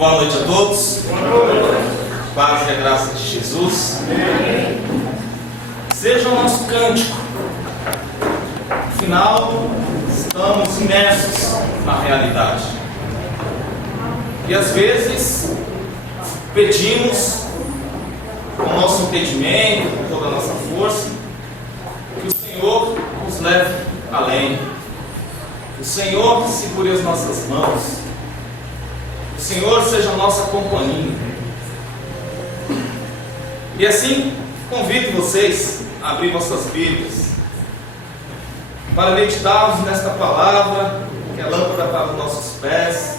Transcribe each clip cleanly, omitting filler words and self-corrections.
Boa noite a todos. Paz e a graça de Jesus. Seja o nosso cântico. Afinal, estamos imersos na realidade. E às vezes pedimos com o nosso entendimento, com toda a nossa força, que o Senhor nos leve além. Que o Senhor segure as nossas mãos. Que o Senhor seja a nossa companhia. E assim, convido vocês a abrir vossas Bíblias para meditarmos nesta palavra, que é lâmpada para os nossos pés,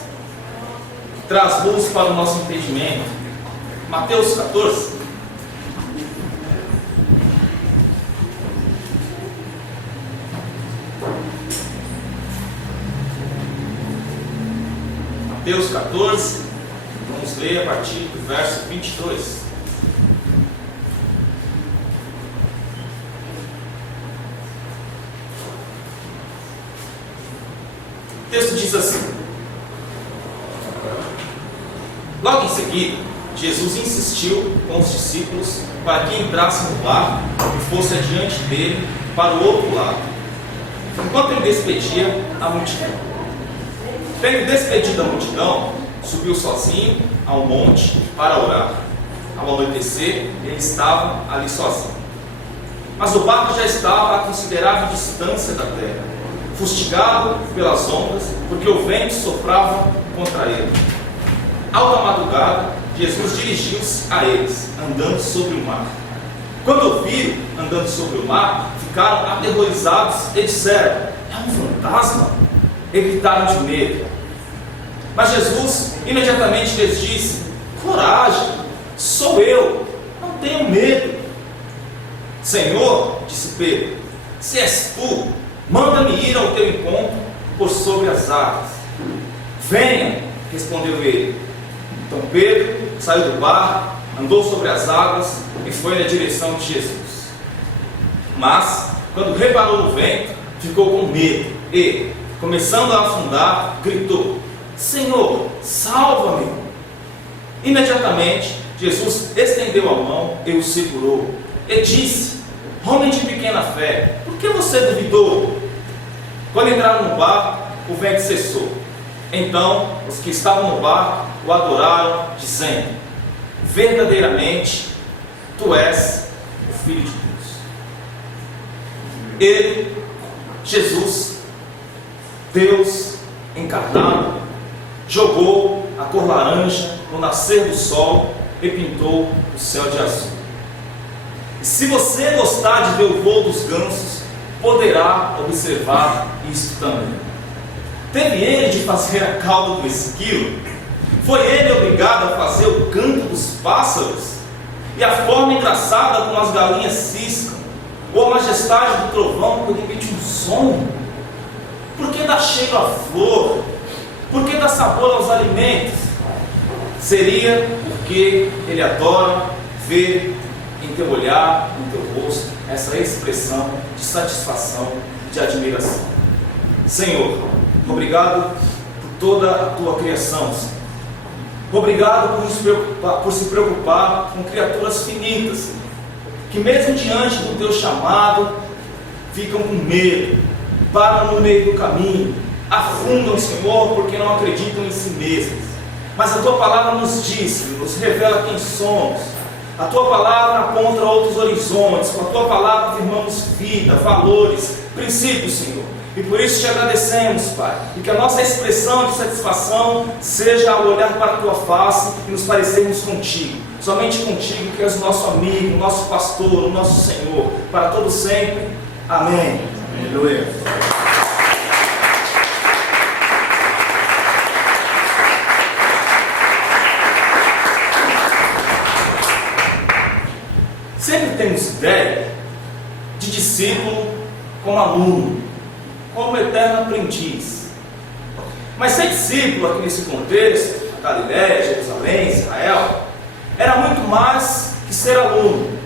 que traz luz para o nosso entendimento. Mateus 14. Mateus 14, vamos ler a partir do verso 22. O texto diz assim: logo em seguida, Jesus insistiu com os discípulos para que entrassem no barco e fosse adiante dele para o outro lado, enquanto ele despedia a multidão. Tendo despedido a multidão, subiu sozinho ao monte para orar. Ao anoitecer, ele estava ali sozinho. Mas o barco já estava a considerável distância da terra, fustigado pelas ondas, porque o vento soprava contra ele. Alta madrugada, Jesus dirigiu-se a eles, andando sobre o mar. Quando ouviram andando sobre o mar, ficaram aterrorizados e disseram: é um fantasma? E gritaram de medo. Mas Jesus imediatamente lhes disse: coragem, sou eu, não tenham medo. Senhor, disse Pedro, se és tu, manda-me ir ao teu encontro por sobre as águas. Venha, respondeu ele. Então Pedro saiu do barco, andou sobre as águas e foi na direção de Jesus. Mas, quando reparou no vento, ficou com medo e, começando a afundar, gritou: Senhor, salva-me! Imediatamente, Jesus estendeu a mão e o segurou e disse: homem de pequena fé, por que você duvidou? Quando entraram no barco, o vento cessou. Então, os que estavam no barco o adoraram, dizendo: verdadeiramente, tu és o Filho de Deus. Ele, Jesus, Deus encarnado, jogou a cor laranja no nascer do sol e pintou o céu de azul. E se você gostar de ver o voo dos gansos, poderá observar isto também. Teve ele de fazer a cauda do esquilo? Foi ele obrigado a fazer o canto dos pássaros? E a forma engraçada como as galinhas ciscam? Ou a majestade do trovão quando emite um som? Por que dá cheiro à flor? Por que dá sabor aos alimentos? Seria porque ele adora ver em teu olhar, no teu rosto, essa expressão de satisfação, de admiração. Senhor, obrigado por toda a tua criação, Senhor. Obrigado por se preocupar com criaturas finitas, Senhor, que mesmo diante do teu chamado, ficam com medo, param no meio do caminho, afundam, Senhor, porque não acreditam em si mesmos. Mas a tua palavra nos diz, nos revela quem somos. A tua palavra aponta outros horizontes. Com a tua palavra afirmamos vida, valores, princípios, Senhor. E por isso te agradecemos, Pai. E que a nossa expressão de satisfação seja ao olhar para a tua face e nos parecermos contigo. Somente contigo, que és o nosso amigo, o nosso pastor, o nosso Senhor. Para todo sempre. Amém. Aleluia. Sempre temos ideia de discípulo como aluno, como eterno aprendiz. Mas ser discípulo aqui nesse contexto, Galiléia, Jerusalém, Israel, era muito mais que ser aluno.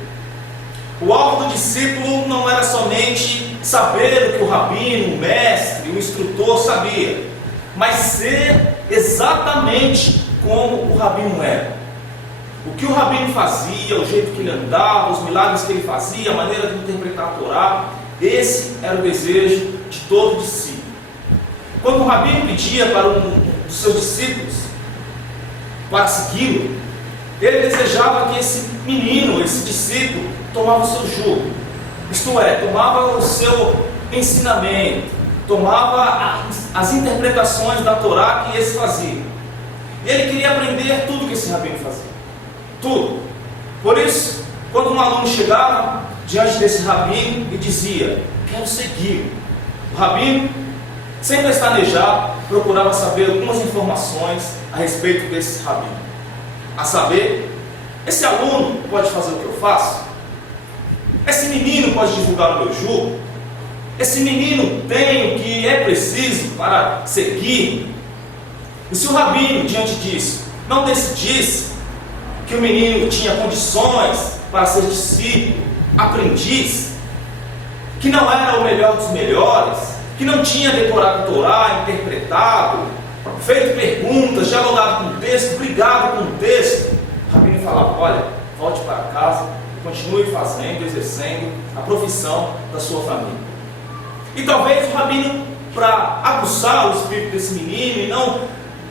O alvo do discípulo não era somente saber o que o rabino, o mestre, o instrutor sabia, mas ser exatamente como o rabino era. O que o rabino fazia, o jeito que ele andava, os milagres que ele fazia, a maneira de interpretar a Torá, esse era o desejo de todo discípulo. Quando o rabino pedia para um dos seus discípulos para segui-lo, ele desejava que esse menino, esse discípulo, tomava o seu jugo, isto é, tomava o seu ensinamento, tomava as interpretações da Torá que esse fazia. Ele queria aprender tudo que esse rabino fazia. Tudo. Por isso, quando um aluno chegava diante desse rabino e dizia: quero segui-lo, o rabino, sem pestanejar, procurava saber algumas informações a respeito desse rabino. A saber, esse aluno pode fazer o que eu faço? Esse menino pode divulgar o meu jugo? Esse menino tem o que é preciso para seguir? E se o rabino, diante disso, não decidisse que o menino tinha condições para ser discípulo, aprendiz, que não era o melhor dos melhores, que não tinha decorado a Torá, interpretado, feito perguntas, dialogado com o texto, brigado com o texto, o rabino falava: olha, volte para casa e continue fazendo, exercendo a profissão da sua família. E talvez o rabino, para aguçar o espírito desse menino e não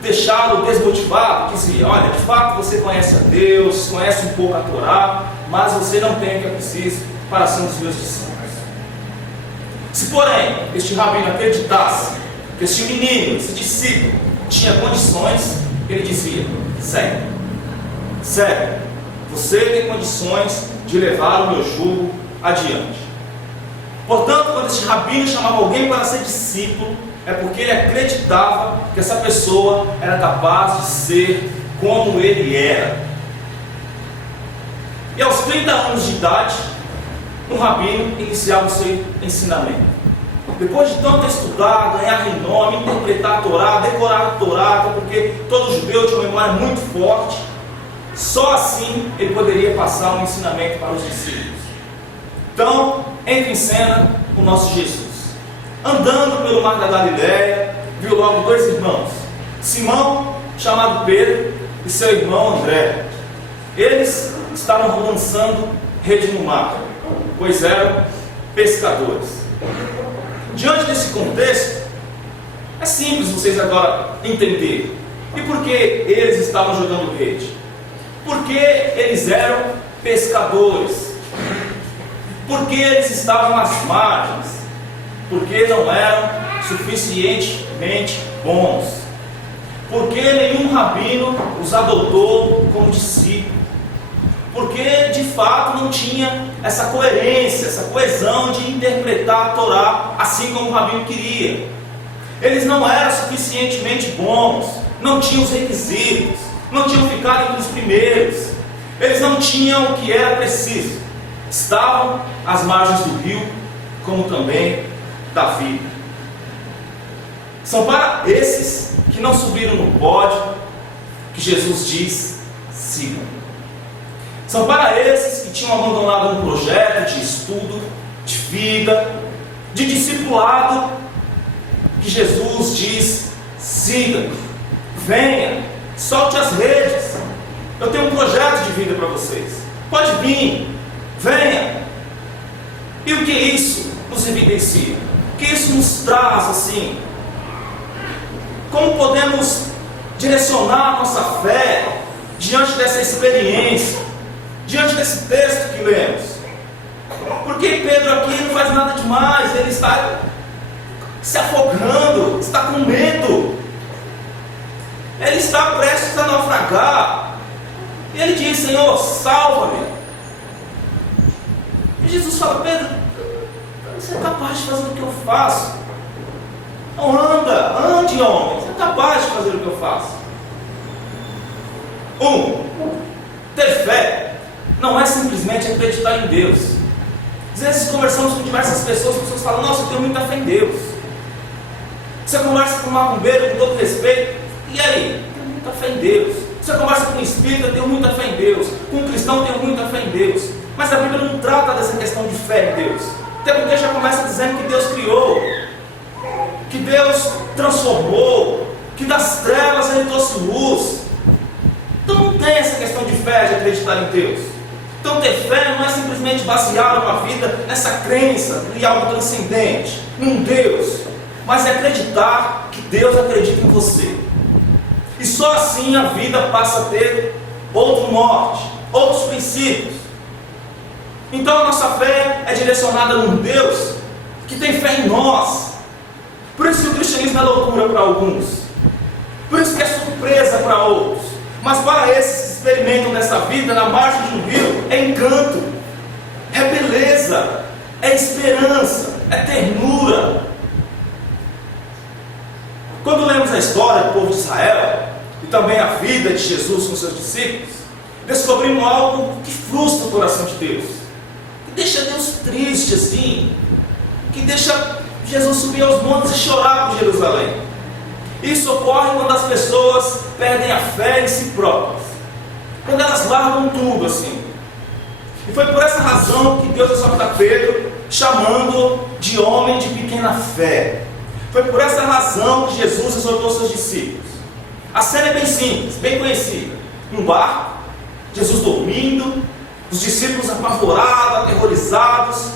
deixá-lo desmotivado, dizia: olha, de fato você conhece a Deus, conhece um pouco a Torá, mas você não tem o que é preciso para ser um dos meus discípulos. Se porém este rabino acreditasse que este menino, esse discípulo, tinha condições, ele dizia: segue, você tem condições de levar o meu jugo adiante. Portanto, quando este rabino chamava alguém para ser discípulo, é porque ele acreditava que essa pessoa era capaz de ser como ele era. E aos 30 anos de idade, um rabino iniciava o seu ensinamento. Depois de tanto estudar, ganhar renome, interpretar a Torá, decorar a Torá, até porque todo judeu tinha uma memória muito forte, só assim ele poderia passar um ensinamento para os discípulos. Então, entra em cena o nosso Jesus. Andando pelo mar da Galileia, viu logo dois irmãos, Simão, chamado Pedro, e seu irmão André. Eles estavam lançando rede no mar, pois eram pescadores. Diante desse contexto, é simples vocês agora entenderem. E por que eles estavam jogando rede? Porque eles eram pescadores. Porque eles estavam às margens. Porque não eram suficientemente bons. Porque nenhum rabino os adotou como discípulos. Porque de fato não tinha essa coerência, essa coesão de interpretar a Torá assim como o rabino queria. Eles não eram suficientemente bons, não tinham os requisitos, não tinham ficado entre os primeiros, eles não tinham o que era preciso. Estavam às margens do rio, como também da vida. São para esses que não subiram no pódio que Jesus diz: sigam. São para esses que tinham abandonado um projeto de estudo, de vida, de discipulado, que Jesus diz: siga, venha, solte as redes. Eu tenho um projeto de vida para vocês. Pode vir, venha. E o que isso nos evidencia? O que isso nos traz assim? Como podemos direcionar a nossa fé diante dessa experiência? Diante desse texto que lemos? Porque Pedro aqui não faz nada demais, ele está se afogando, está com medo, ele está prestes a naufragar, e ele diz: Senhor, salva-me. E Jesus fala: Pedro, você é capaz de fazer o que eu faço? Não ande homem, você é capaz de fazer o que eu faço. Ter fé não é simplesmente acreditar em Deus. Às vezes conversamos com diversas pessoas, as pessoas falam: nossa, eu tenho muita fé em Deus. Você conversa com um macumbeiro, com todo respeito, e aí? Eu tenho muita fé em Deus. Você conversa com um espírita, eu tenho muita fé em Deus. Com um cristão, eu tenho muita fé em Deus. Mas a Bíblia não trata dessa questão de fé em Deus, até porque já começa dizendo que Deus criou, que Deus transformou, que das trevas ele trouxe luz. fé, de acreditar em Deus. Então ter fé não é simplesmente basear uma vida nessa crença em algo transcendente, num Deus, mas é acreditar que Deus acredita em você. E só assim a vida passa a ter outro norte, outros princípios. Então a nossa fé é direcionada num Deus que tem fé em nós. Por isso que o cristianismo é loucura para alguns, por isso que é surpresa para outros, mas para esses que experimentam dessa vida na margem de um rio, é encanto, é beleza, é esperança, é ternura. Quando lemos a história do povo de Israel e também a vida de Jesus com seus discípulos, descobrimos algo que frustra o coração de Deus, que deixa Deus triste assim, que deixa Jesus subir aos montes e chorar por Jerusalém. Isso ocorre quando as pessoas perdem a fé em si próprias, quando elas largam tudo assim. E foi por essa razão que Deus exorta Pedro, chamando de homem de pequena fé. Foi por essa razão que Jesus exortou seus discípulos. A cena é bem simples, bem conhecida. Um barco, Jesus dormindo, os discípulos apavorados, aterrorizados,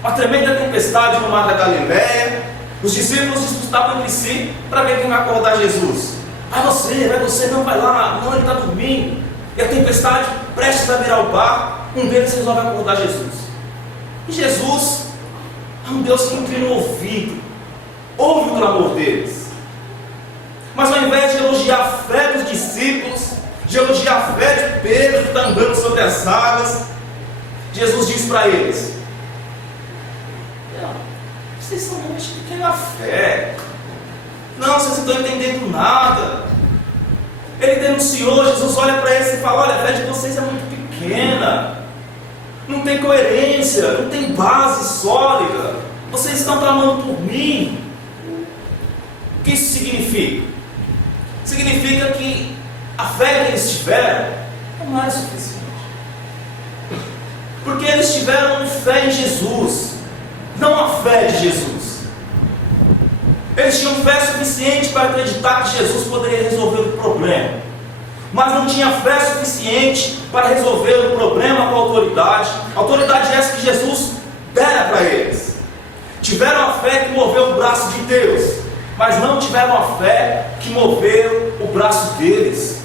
uma tremenda tempestade no mar da Galileia. Os discípulos disputavam entre si para ver quem vai acordar Jesus. Vai você, não vai lá, não, ele está dormindo. E a tempestade prestes a virar o barco, um deles resolve acordar Jesus. E Jesus é um Deus que inclina o ouvido, ouve o clamor deles. Mas ao invés de elogiar a fé dos discípulos, de elogiar a fé de Pedro que está andando sobre as águas, Jesus diz para eles: vocês são homens de pequena fé. Não, vocês não estão entendendo nada. Ele denunciou, Jesus olha para eles e fala: olha, a fé de vocês é muito pequena, não tem coerência, não tem base sólida, vocês estão clamando por mim. O que isso significa? Significa que a fé que eles tiveram não é suficiente, porque eles tiveram fé em Jesus, não a fé de Jesus. Eles tinham fé suficiente para acreditar que Jesus poderia resolver o problema, mas não tinha fé suficiente para resolver o problema com a autoridade essa que Jesus dera para eles. Tiveram a fé que moveu o braço de Deus, mas não tiveram a fé que moveu o braço deles.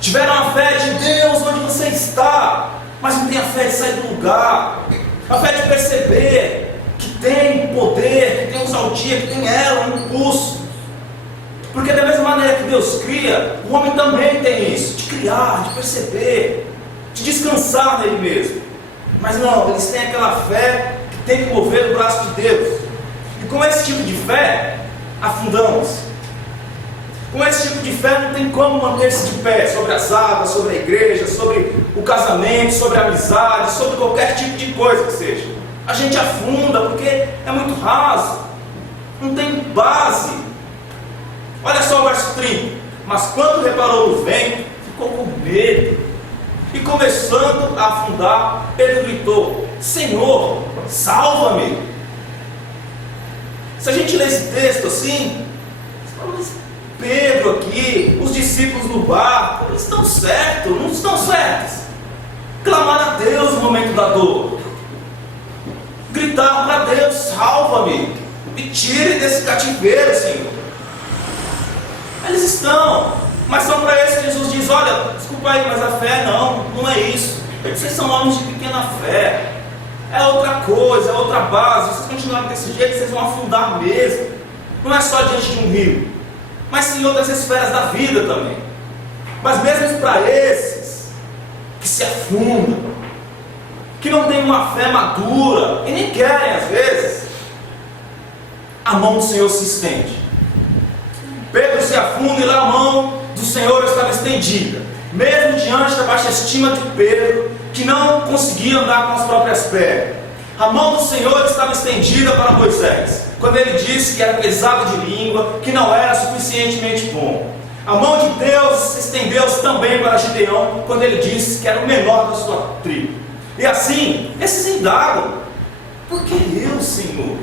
Tiveram a fé de Deus onde você está, mas não tem a fé de sair do lugar, a fé de perceber que tem poder, que tem ousadia, que tem ela, um impulso. Porque da mesma maneira que Deus cria, o homem também tem isso, de criar, de perceber, de descansar nele mesmo. Mas não, eles têm aquela fé que tem que mover o braço de Deus. E com esse tipo de fé, afundamos. Com esse tipo de fé não tem como manter-se de pé sobre as águas, sobre a igreja, sobre o casamento, sobre a amizade, sobre qualquer tipo de coisa que seja. A gente afunda porque é muito raso, não tem base. Olha só o verso 30. Mas quando reparou no vento, ficou com medo, e começando a afundar, Pedro gritou: Senhor, salva-me. Se a gente lê esse texto assim, você fala: mas Pedro aqui, os discípulos no barco, eles estão certos, não estão certos? Clamaram a Deus no momento da dor, gritaram para Deus: salva-me, me tire desse cativeiro, Senhor. Eles estão, mas são para eles que Jesus diz: olha, desculpa aí, mas a fé não é isso. Vocês são homens de pequena fé, é outra coisa, é outra base. Vocês continuarem desse jeito, vocês vão afundar mesmo. Não é só diante de um rio, mas sim em outras esferas da vida também. Mas mesmo para esses que se afundam, que não têm uma fé madura e nem querem às vezes, a mão do Senhor se estende. Pedro se afunda e lá a mão do Senhor estava estendida, mesmo diante da baixa estima de Pedro, que não conseguia andar com as próprias pernas. A mão do Senhor estava estendida para Moisés, quando ele disse que era pesado de língua, que não era suficientemente bom. A mão de Deus estendeu-se também para Gideão, quando ele disse que era o menor da sua tribo. E assim, esses indagam: por que eu, Senhor?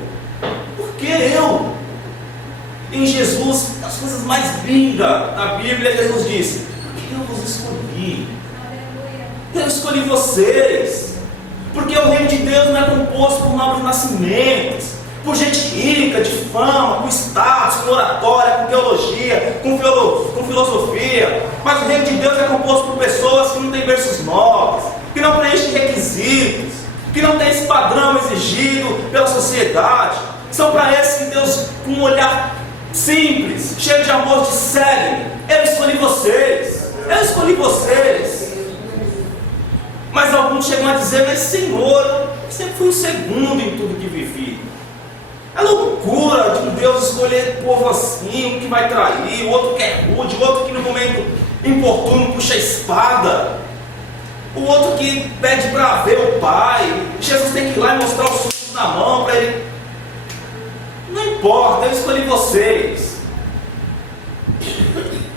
Por que eu? Em Jesus, as coisas mais lindas da Bíblia, Jesus disse: porque eu vos escolhi. Eu escolhi vocês. Porque o reino de Deus não é composto por nobres nascimentos, por gente rica, de fama, com status, com oratória, com teologia, com filosofia. Mas o reino de Deus é composto por pessoas que não têm berços nobres, que não preenchem requisitos, que não têm esse padrão exigido pela sociedade. São para esses que Deus, com um olhar simples, cheio de amor, te segue. Eu escolhi vocês. Eu escolhi vocês. Mas alguns chegam a dizer: mas Senhor, eu sempre fui o segundo em tudo que vivi. É loucura de um Deus escolher um povo assim, um que vai trair, o outro que é rude, o outro que no momento importuno puxa a espada, o outro que pede para ver o Pai. Jesus tem que ir lá e mostrar os frutos na mão para ele. Não importa, eu escolhi vocês.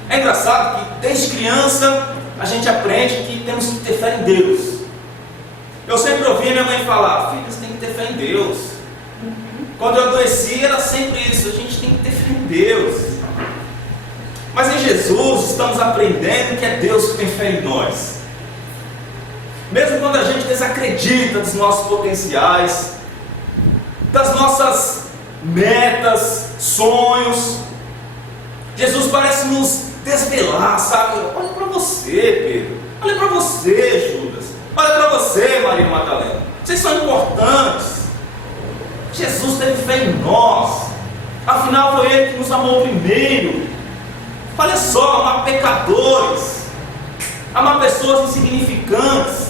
É engraçado que desde criança a gente aprende que temos que ter fé em Deus. Eu sempre ouvi minha mãe falar: filho, você tem que ter fé em Deus. Quando eu adoeci era sempre isso: a gente tem que ter fé em Deus. Mas em Jesus estamos aprendendo que é Deus que tem fé em nós. Mesmo quando a gente desacredita dos nossos potenciais, das nossas metas, sonhos, Jesus parece nos desvelar, sabe? Olha para você, Pedro. Olha para você, Judas. Olha para você, Maria Madalena. Vocês são importantes. Jesus teve fé em nós. Afinal, foi Ele que nos amou primeiro. Olha só, amar pecadores, amar pessoas insignificantes.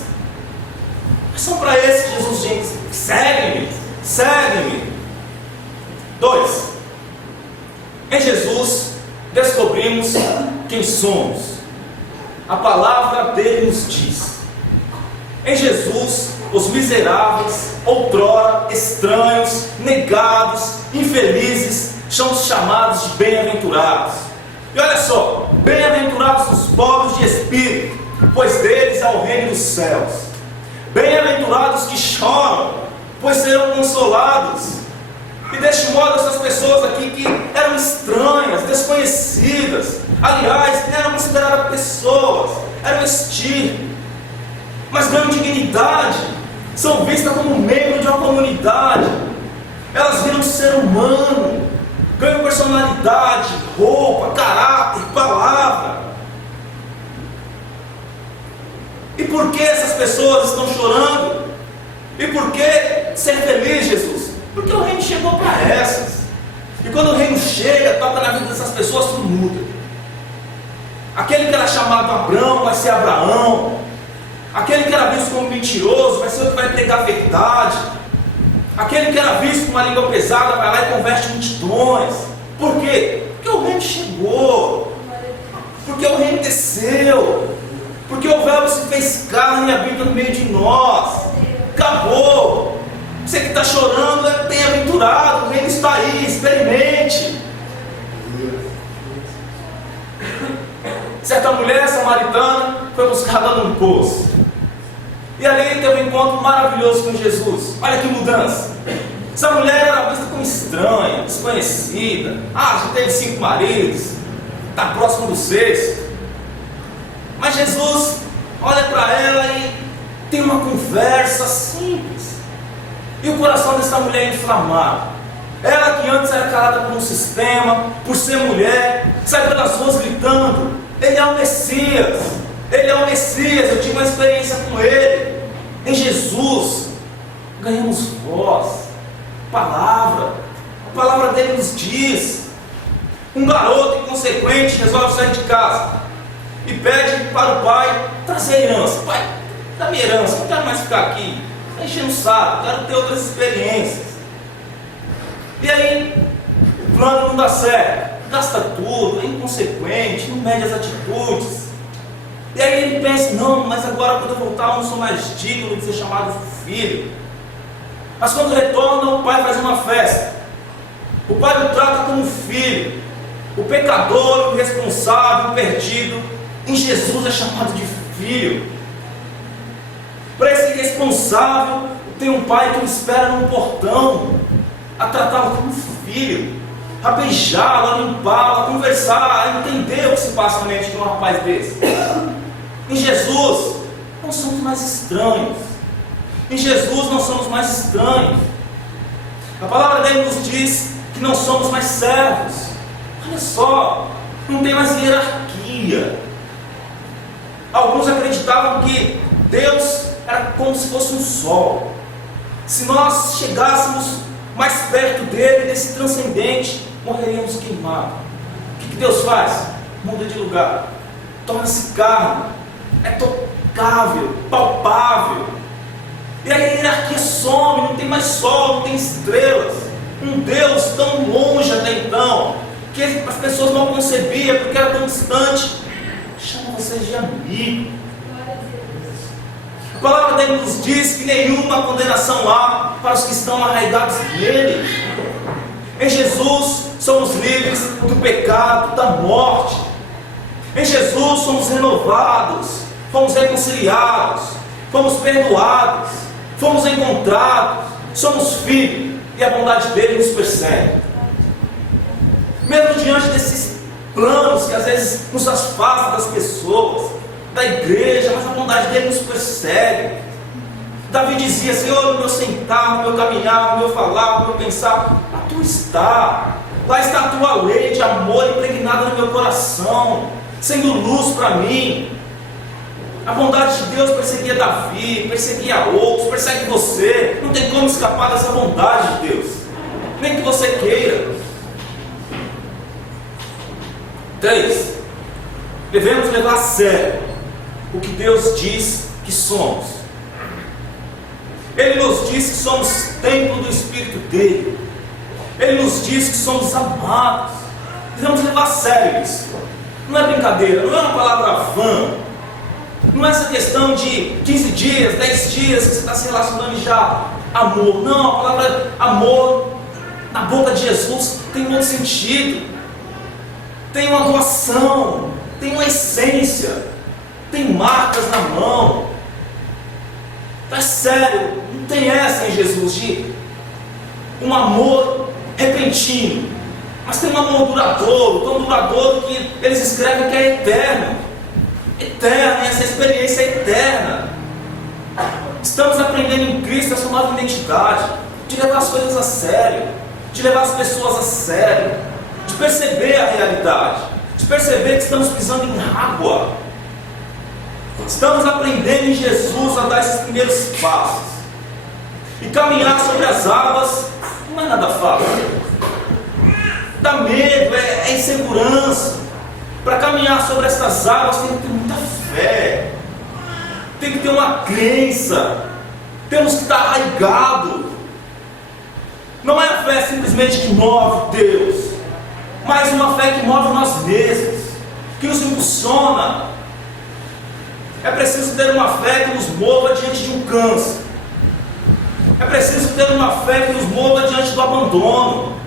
Mas são para esses que Jesus diz: segue-me, segue-me. 2. Em Jesus descobrimos quem somos. A palavra dele nos diz. Em Jesus, os miseráveis, outrora estranhos, negados, infelizes, são chamados de bem-aventurados. E olha só: bem-aventurados os pobres de espírito, pois deles é o reino dos céus. Bem-aventurados que choram, pois serão consolados. E deste modo, essas pessoas aqui que eram estranhas, desconhecidas, aliás, não eram consideradas pessoas, eram estirpe, mas ganham dignidade, são vistas como membro de uma comunidade. Elas viram ser humano, ganham personalidade, roupa, caráter, palavra. E por que essas pessoas estão chorando? E por que ser feliz, Jesus? Porque o reino chegou para essas. E quando o reino chega, toca na vida dessas pessoas, tudo muda. Aquele que era chamado Abraão vai ser Abraão. Aquele que era visto como mentiroso vai ser o que vai pregar a verdade. Aquele que era visto com uma língua pesada vai lá e converte multidões. Por quê? Porque o reino chegou. Porque o reino desceu. Porque o Verbo se fez carne e habita no meio de nós. Acabou. Você que está chorando é bem-aventurado. O reino está aí, experimente. Certa mulher samaritana foi buscada num poço. E ali teve um encontro maravilhoso com Jesus. Olha que mudança. Essa mulher era vista como estranha, desconhecida. Já teve 5 maridos, está próximo do 6º. Mas Jesus olha para ela e tem uma conversa simples. E o coração dessa mulher é inflamado. Ela que antes era calada por um sistema, por ser mulher, sai pelas ruas gritando: Ele é o Messias, Ele é o Messias. Eu tive uma experiência com Ele. Em Jesus ganhamos voz, palavra. A palavra dele nos diz. Um garoto inconsequente resolve sair de casa e pede para o pai trazer a herança. Pai, dá minha herança, não quero mais ficar aqui, está enchendo o saco, quero ter outras experiências. E aí o plano não dá certo, gasta tudo, é inconsequente, não mede as atitudes. E aí ele pensa: não, mas agora quando eu voltar eu não sou mais digno de ser chamado filho. Mas quando retorna, o pai faz uma festa. O pai o trata como filho. O pecador, o irresponsável, o perdido, em Jesus é chamado de filho. Para esse irresponsável, tem um pai que o espera no portão, a tratá-lo como filho, a beijá-lo, a limpá-lo, a conversar, a entender o que se passa na mente de um rapaz desse. Em Jesus, nós somos mais estranhos. Em Jesus não somos mais estranhos. A palavra dele nos diz que não somos mais servos. Olha só, não tem mais hierarquia. Alguns acreditavam que Deus era como se fosse um sol. Se nós chegássemos mais perto dele, desse transcendente, morreríamos queimados. O que Deus faz? Muda de lugar, torna-se carne, é tocável, palpável. E aí a hierarquia some, não tem mais sol, não tem estrelas. Um Deus tão longe até então, que as pessoas não concebiam porque era tão distante. Chama vocês de amigo. A palavra dele nos diz que nenhuma condenação há para os que estão arraigados nele. Em Jesus somos livres do pecado, da morte. Em Jesus somos renovados, fomos reconciliados, fomos perdoados, fomos encontrados, somos filhos e a bondade dele nos persegue. Mesmo diante desses planos que às vezes nos afastam das pessoas, da igreja, mas a bondade dele nos persegue. Davi dizia: Senhor, no meu sentar, no meu caminhar, no meu falar, no meu pensar, lá tu está. Lá está a tua lei de amor impregnada no meu coração, sendo luz para mim. A bondade de Deus perseguia Davi, perseguia outros, persegue você. Não tem como escapar dessa bondade de Deus, nem que você queira. 3. Devemos levar a sério o que Deus diz que somos. Ele nos diz que somos templo do Espírito dele. Ele nos diz que somos amados. Devemos levar a sério isso. Não é brincadeira, não é uma palavra vã. Não é essa questão de 15 dias, 10 dias que você está se relacionando e já amor. Não, a palavra amor na boca de Jesus tem um outro sentido. Tem uma doação, tem uma essência, tem marcas na mão. É sério, não tem essa em Jesus de um amor repentino, mas tem um amor duradouro, tão duradouro que eles escrevem que é eterno. Eterno, e essa experiência é eterna. Estamos aprendendo em Cristo essa nova identidade, de levar as coisas a sério, de levar as pessoas a sério, de perceber a realidade, de perceber que estamos pisando em água. Estamos aprendendo em Jesus a dar esses primeiros passos. E caminhar sobre as águas não é nada fácil. Dá medo, é insegurança. Para caminhar sobre essas águas tem que ter muita fé, tem que ter uma crença, temos que estar arraigado. Não é a fé simplesmente que move Deus, mas uma fé que move nós mesmos, que nos impulsiona. É preciso ter uma fé que nos mova diante de um câncer. É preciso ter uma fé que nos mova diante do abandono.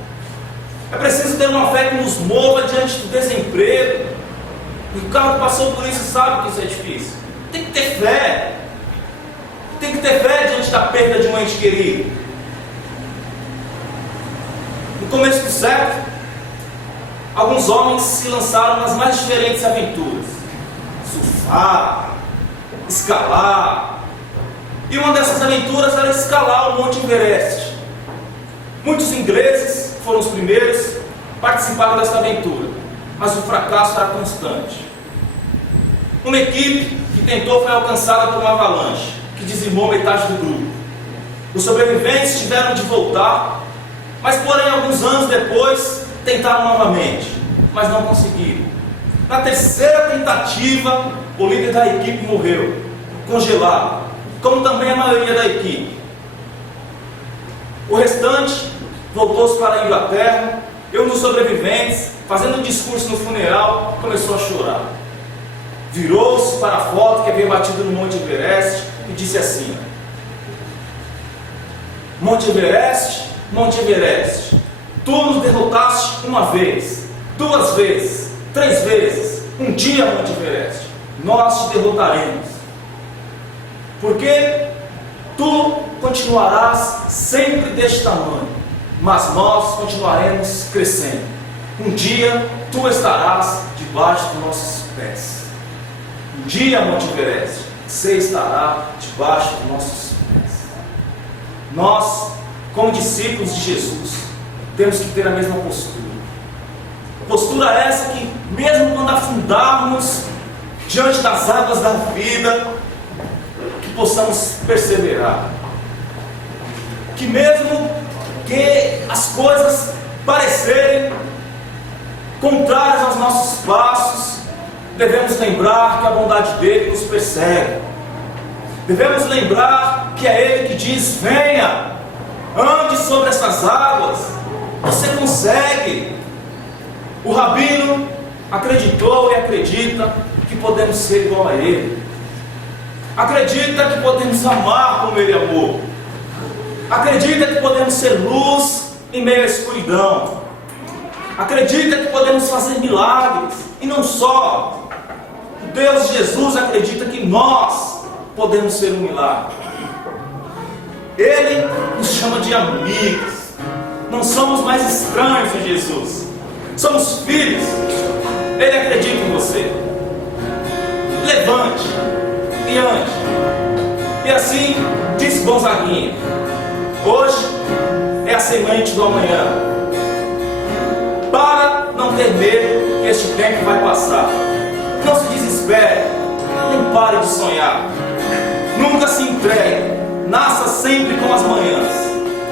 É preciso ter uma fé que nos mova diante do desemprego. O Ricardo passou por isso e sabe que isso é difícil. Tem que ter fé. Tem que ter fé diante da perda de um ente querido. No começo do século, alguns homens se lançaram nas mais diferentes aventuras. Surfar, escalar. E uma dessas aventuras era escalar o Monte Everest. Muitos ingleses foram os primeiros, participaram dessa aventura, mas o fracasso era constante. Uma equipe que tentou foi alcançada por uma avalanche, que dizimou metade do grupo. Os sobreviventes tiveram de voltar, mas porém alguns anos depois tentaram novamente, mas não conseguiram. Na terceira tentativa, o líder da equipe morreu, congelado, como também a maioria da equipe. O restante voltou-se para a Inglaterra, e um dos sobreviventes, fazendo um discurso no funeral, começou a chorar. Virou-se para a foto que havia batido no Monte Everest e disse assim: Monte Everest, Monte Everest, tu nos derrotaste uma vez, 2 vezes, 3 vezes, um dia, Monte Everest, nós te derrotaremos. Porque tu continuarás sempre deste tamanho, mas nós continuaremos crescendo. Um dia tu estarás debaixo dos nossos pés. Um dia, Monte Everest, você estará debaixo dos nossos pés. Nós, como discípulos de Jesus, temos que ter a mesma postura. Postura essa que, mesmo quando afundarmos diante das águas da vida, que possamos perseverar. Que mesmo que as coisas parecerem contrárias aos nossos passos, devemos lembrar que a bondade dele nos persegue. Devemos lembrar que é ele que diz: venha, ande sobre essas águas, você consegue. O Rabino acreditou e acredita que podemos ser igual a ele. Acredita que podemos amar como ele amou. Acredita que podemos ser luz em meio à escuridão. Acredita que podemos fazer milagres. E não só. O Deus de Jesus acredita que nós podemos ser um milagre. Ele nos chama de amigos. Não somos mais estranhos em Jesus. Somos filhos. Ele acredita em você. Levante e ande. E assim diz Gonzaguinha: hoje é a semente do amanhã. Para não ter medo que este tempo vai passar. Não se desespere, nem pare de sonhar. Nunca se entregue. Nasça sempre com as manhãs.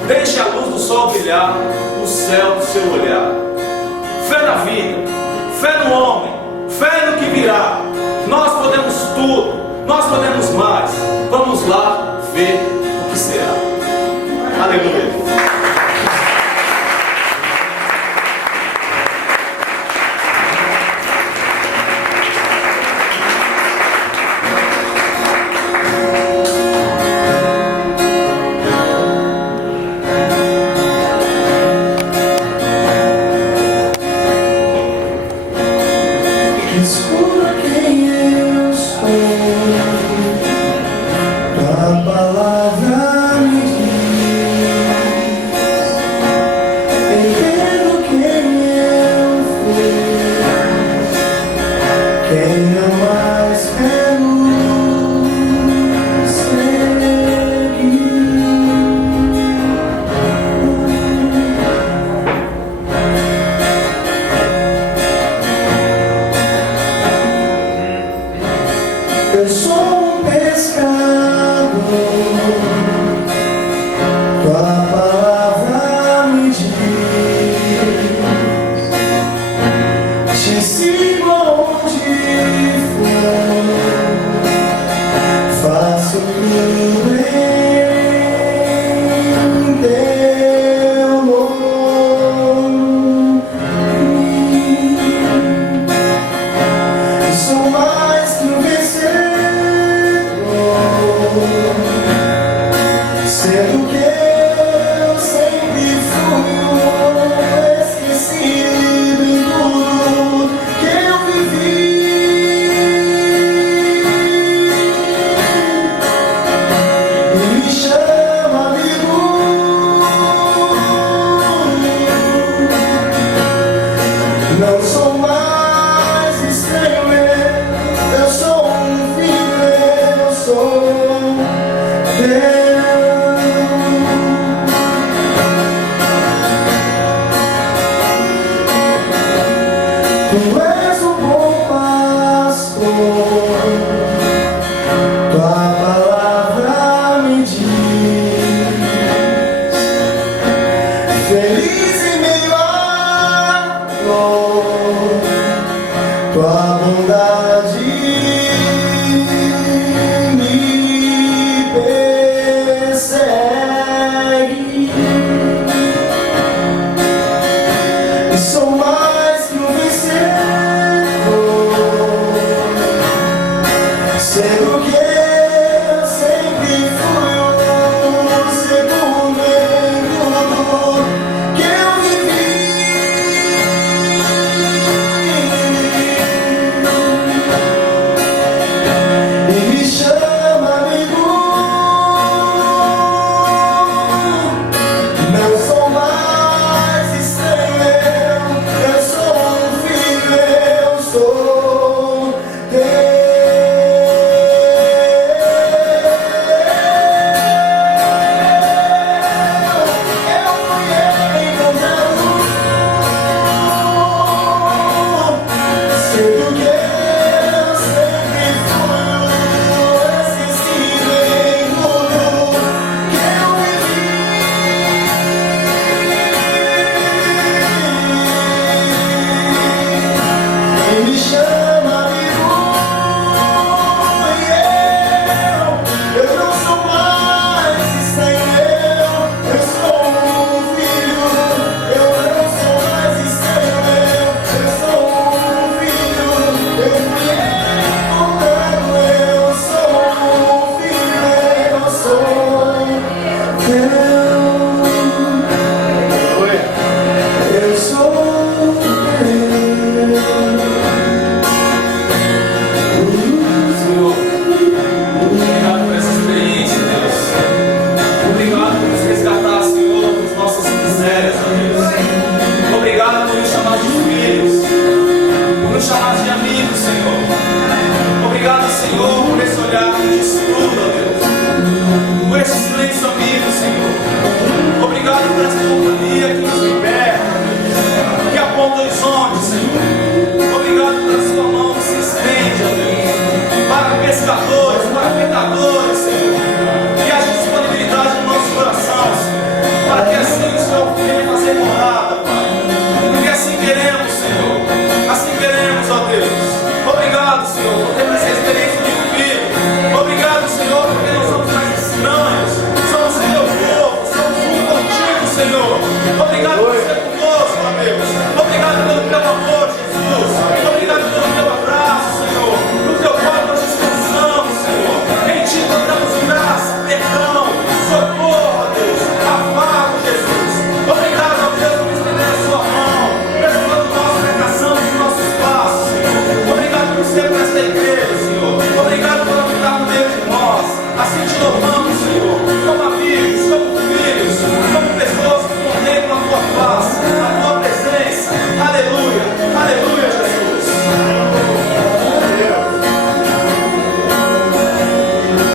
Deixe a luz do sol brilhar no céu do seu olhar. Fé na vida, fé no homem, fé no que virá. Nós podemos tudo, nós podemos mais. Vamos lá ver o que será. Aleluia. Eu sou um pescador, tua palavra me diz, te sigo onde for, faço tudo em teu nome. Eu sou mais que um vencedor. Sendo que eu sempre fui esquecido em tudo que eu vivi, e me chama amigo. Não sou mais estranho, eu sou um filho, eu sou Deus. Tu és o bom pastor, tua palavra me diz, feliz em meio à dor, tua bondade me persegue. E sou mais que um vencedor, sendo que eu sempre fui o segundo em tudo que eu vivi, e me chama amigo. Não sou mais estranho, eu sou um filho, eu sou Deus. Senhor, por esse olhar que diz tudo, ó Deus. Por esses grandes amigos, Senhor. Obrigado por essa companhia que nos liberta, que aponta o horizonte, Senhor. Obrigado por a sua mão que se estende, ó Deus, para pescadores, para pecadores, Senhor. Que haja disponibilidade no nosso coração, Senhor, para que assim o Senhor venha fazer morada, Pai. Porque assim queremos, Senhor. Assim queremos, ó Deus. Obrigado, Senhor, por termos essa experiência de filho. Obrigado, Senhor, porque nós somos mais estranhos. Somos teu povo, somos um contigo, Senhor. Obrigado por ser conosco, ó Deus. Obrigado pelo teu amor, Jesus. Obrigado pelo teu abraço, Senhor. No teu qual nós descansamos, Senhor. Em ti encontramos graça, perdão, socorro, ó Deus. Afago, Jesus. Obrigado, ó Deus, por estender a sua mão, preservando nossa educação e os nossos passos, Senhor. Obrigado por ser por esta igreja, Senhor. Obrigado por habitar no meio de nós. Assim te louvamos.